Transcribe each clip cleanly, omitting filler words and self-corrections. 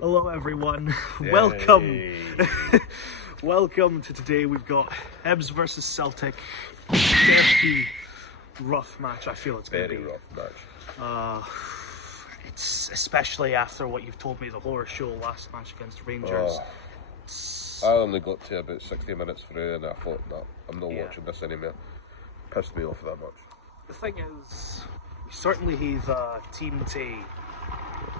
Hello everyone, Yay. welcome. Welcome to today. We've got Hibs versus Celtic. Dirty, rough match. I feel it's going to be. Very rough match. It's especially after what you've told me, the horror show last match against Rangers. I only got to about 60 minutes through and I thought, no, I'm not Yeah. watching this anymore. Pissed me off that much. The thing is, we certainly have a team to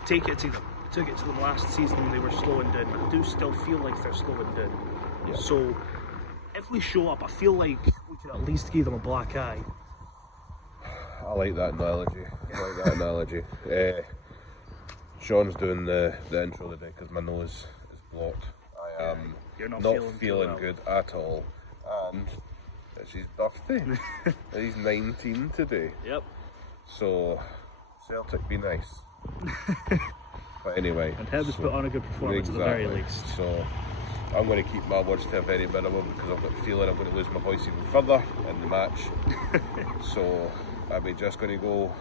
take it to them. We took it to them last season when they were slowing down. I do still feel like they're slowing down. Yeah. So, if we show up, I feel like we could at least give them a black eye. I like that analogy. Sean's doing the intro today because my nose is blocked. I am You're not feeling well. good at all. And it's his birthday. He's 19 today. Yep. So, Celtic be nice. But anyway. And Hibs put on a good performance at the very least. So, I'm going to keep my words to a very minimum because I've got the feeling I'm going to lose my voice even further in the match. So, am I just going to go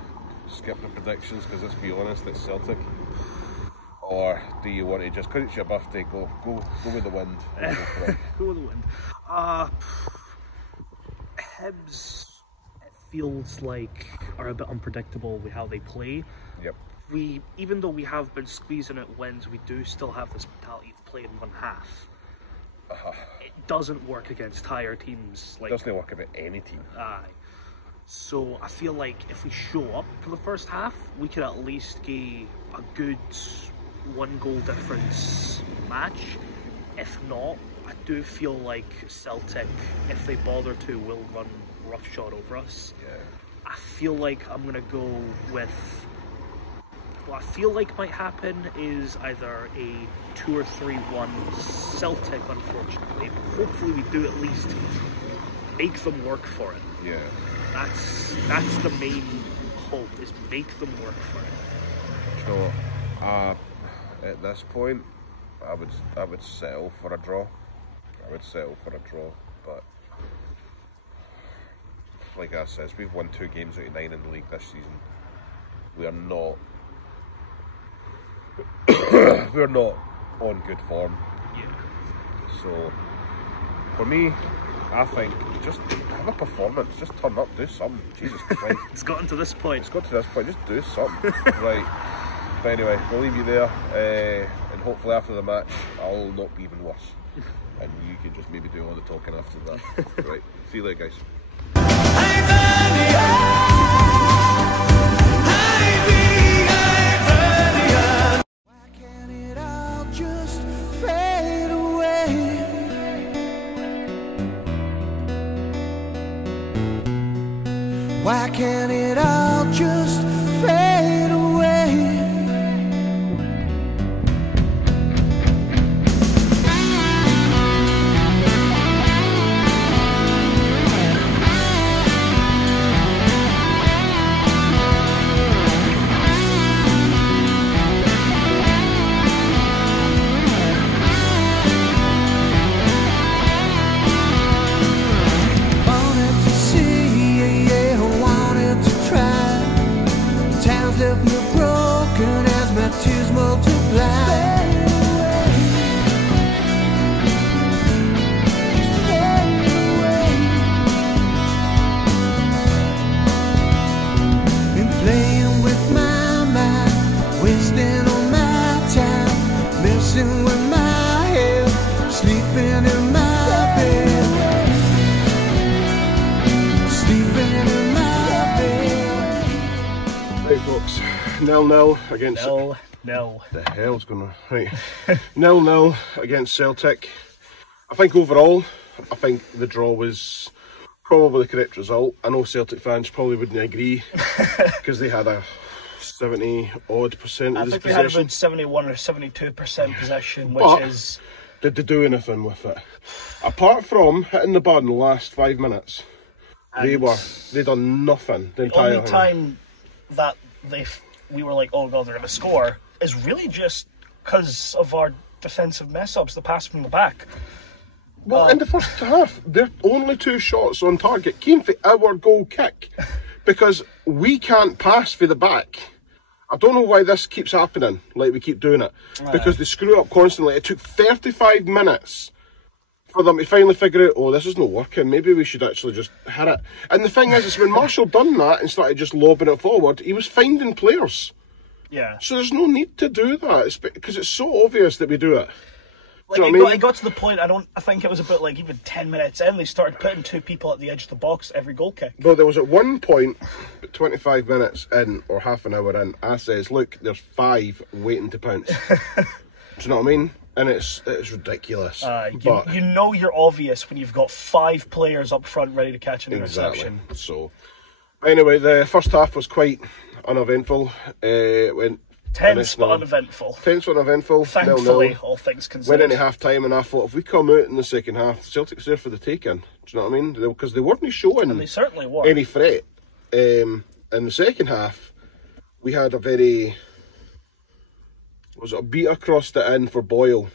skip the predictions because let's be honest, it's Celtic? Or do you want to just, because it's your birthday, go with the wind? Go for it. Go with the wind. Hibs, it feels like, are a bit unpredictable with how they play. Yep. Even though we have been squeezing at wins, we do still have this mentality of playing one half. It doesn't work against higher teams. It doesn't work about any team. Aye. So I feel like if we show up for the first half, we could at least get a good 1 goal difference match. If not, I do feel like Celtic, if they bother to, will run roughshod over us. Yeah. I feel like I'm going to go with... What I feel like might happen is either a 2 or 3-1 Celtic, unfortunately. Hopefully we do at least make them work for it. Yeah. That's the main hope, is make them work for it. So, at this point, I would settle for a draw. But like I said, we've won 2 games out of 9 in the league this season. We are not we're not on good form. Yeah. So for me, I think just have a performance, just turn up, do something. Jesus Christ. It's gotten to this point. Just do something. Right. But anyway, we'll leave you there, and hopefully after the match I'll not be even worse. And you can just maybe do all the talking after that. Right. See you later, guys. Why can't it all just fade away? Wanted to see, yeah, wanted to try. Times left me broken as my tears multiply. Been playing with my mind, wasting all my time, messing with my head, sleeping in my bed. Right folks, 0-0 against... No. The hell's going on? Right. 0-0 against Celtic. I think overall, I think the draw was probably the correct result. I know Celtic fans probably wouldn't agree because they had a 70-odd% of this possession. I think we had about 71 or 72% possession, which But is... did they do anything with it? Apart from hitting the bar in the last 5 minutes, they done nothing the entire only time that we were like, oh god, they're going to score, is really just because of our defensive mess-ups, the pass from the back. Well, in the first half, their only 2 shots on target came for our goal kick because we can't pass for the back I don't know why this keeps happening, like we keep doing it. Because they screw up constantly. It took 35 minutes for them to finally figure out, oh, this is not working, maybe we should actually just hit it. And the thing is when Marshall done that and started just lobbing it forward, he was finding players. Yeah. So there's no need to do that, because it's so obvious that we do it. Like, it got to the point, I think it was about like even 10 minutes in, they started putting 2 people at the edge of the box every goal kick. Well, there was at one point, 25 minutes in, or half an hour in, I says, look, there's 5 waiting to pounce. Do you know what I mean? And it's ridiculous. You know you're obvious when you've got 5 players up front ready to catch an interception. Exactly. So, anyway, the first half was quite uneventful. Tense but uneventful. Tense but uneventful. Thankfully, 0-0. all things considered. Went into half time, and I thought, if we come out in the second half, Celtic's there for the taking. Do you know what I mean? Because they weren't showing and they certainly were. any threat. In the second half, we had a very... Was it a beat across the end for Boyle?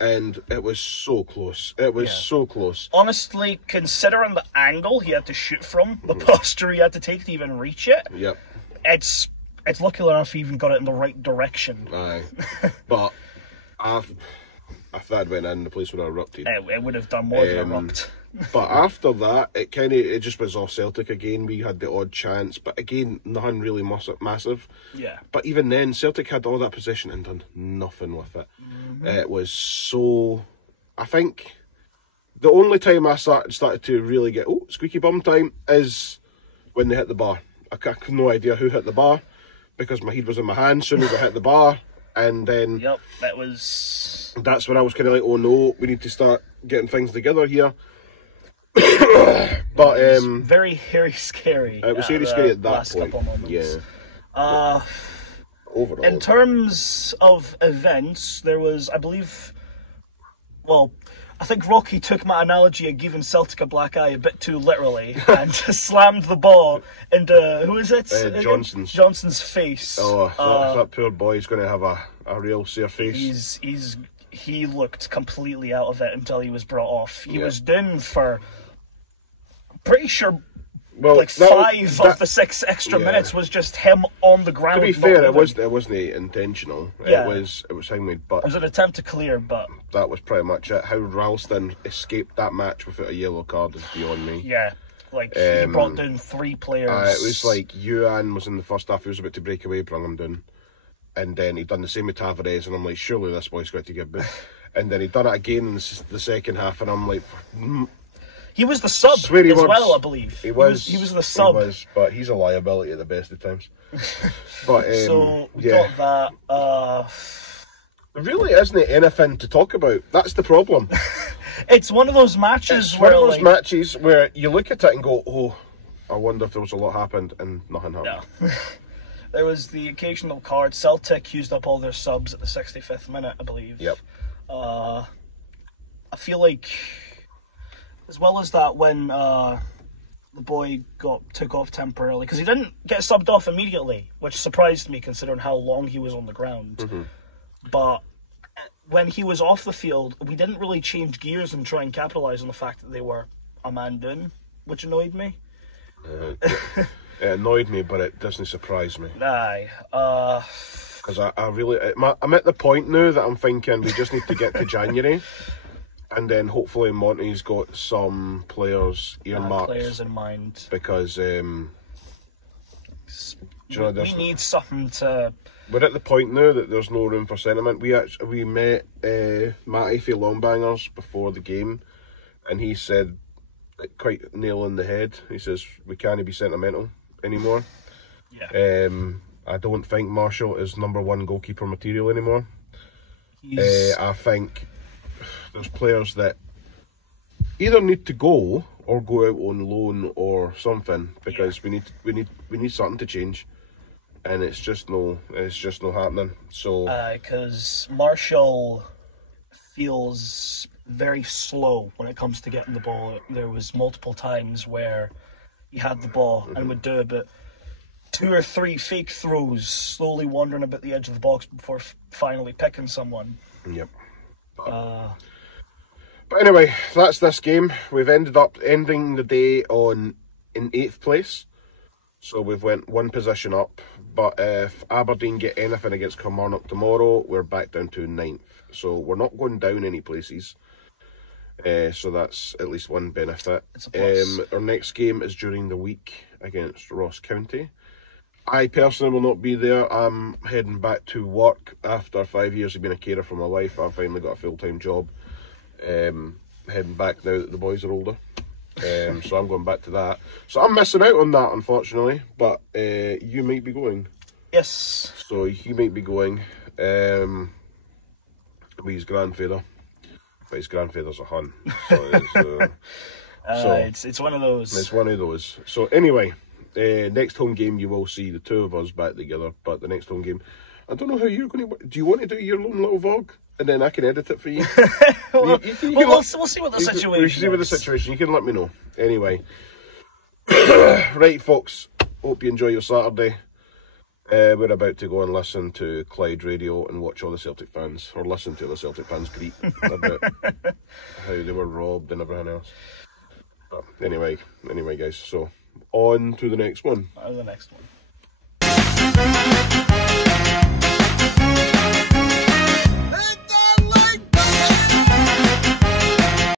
And it was so close. It was so close. Honestly, considering the angle he had to shoot from, the posture he had to take to even reach it, Yep. it's lucky enough he even got it in the right direction. Aye. But if that went in, the place would have erupted. It would have done more than erupt. But after that, it just was all Celtic again. We had the odd chance, but again, nothing really massive. Yeah. But even then, Celtic had all that possession and done nothing with it. It was so... I think the only time I started to really get, squeaky bum time, is when they hit the bar. I have no idea who hit the bar, because my head was in my hand as soon as I hit the bar. And then... Yep, that was... That's when I was kind of like, oh no, we need to start getting things together here. But it was very scary. It was very scary at that last point. Couple moments. Yeah. Overall, in terms of events, there was, I believe, well, I think Rocky took my analogy of giving Celtic a black eye a bit too literally and just slammed the ball into, who is it? Johnson's face. Oh, that poor boy's going to have a real sore face. He looked completely out of it until he was brought off. He was done for, pretty sure, like 5 of the 6 extra minutes was just him on the ground. To be fair, it wasn't intentional. Yeah. It was handmade, but it was an attempt to clear, but that was pretty much it. How Ralston escaped that match without a yellow card is beyond me. Yeah, like he brought down 3 players. It was like Yuan was in the first half. He was about to break away, bring him down. And then he'd done the same with Tavares, and I'm like, surely this boy's got to get booked. And then he'd done it again in the second half, and I'm like... He was the sub as well, I believe. He was the sub. He was, but he's a liability at the best of times. But so, we got that. There really isn't anything to talk about. That's the problem. It's one of those matches matches where you look at it and go, oh, I wonder if there was a lot happened, and nothing happened. No. There was the occasional card. Celtic used up all their subs at the 65th minute, I believe. Yep. I feel like, as well as that, when the boy took off temporarily, because he didn't get subbed off immediately, which surprised me considering how long he was on the ground. Mm-hmm. But when he was off the field, we didn't really change gears and try and capitalise on the fact that they were a man down, which annoyed me. It annoyed me, but it doesn't surprise me. Aye. Because I'm at the point now that I'm thinking we just need to get to January, and then hopefully Monty's got some players earmarked. Players in mind. Because, we need something to... We're at the point now that there's no room for sentiment. We met Matty for Longbangers before the game, and he said, quite nail on the head, he says, we can't be sentimental anymore. Yeah. I don't think Marshall is #1 goalkeeper material anymore. I think there's players that either need to go or go out on loan or something, because we need something to change, and it's just no happening. So because Marshall feels very slow when it comes to getting the ball. There was multiple times where he had the ball and would do about 2 or 3 fake throws, slowly wandering about the edge of the box before finally picking someone. Yep. But anyway, that's this game. We've ended up ending the day in 8th place. So we've went one position up, but if Aberdeen get anything against Kilmarnock tomorrow, we're back down to 9th. So we're not going down any places. So that's at least one benefit. It's a plus. Our next game is during the week against Ross County. I personally will not be there. I'm heading back to work after 5 years of being a carer for my wife. I've finally got a full-time job. Heading back now that the boys are older. So I'm going back to that. So I'm missing out on that, unfortunately. But you might be going. Yes. So you might be going. With his grandfather. But his grandfather's a hun. So It's one of those. It's one of those. So anyway, next home game you will see the two of us back together. But the next home game, I don't know how you're going to. Do you want to do your own little vlog, and then I can edit it for you? We'll see what the situation We'll see what the is. situation. You can let me know. Anyway, right, folks. Hope you enjoy your Saturday. We're about to go and listen to Clyde Radio and watch all the Celtic fans, or listen to the Celtic fans greet about how they were robbed and everything else. But anyway, guys. So on to the next one. The next one.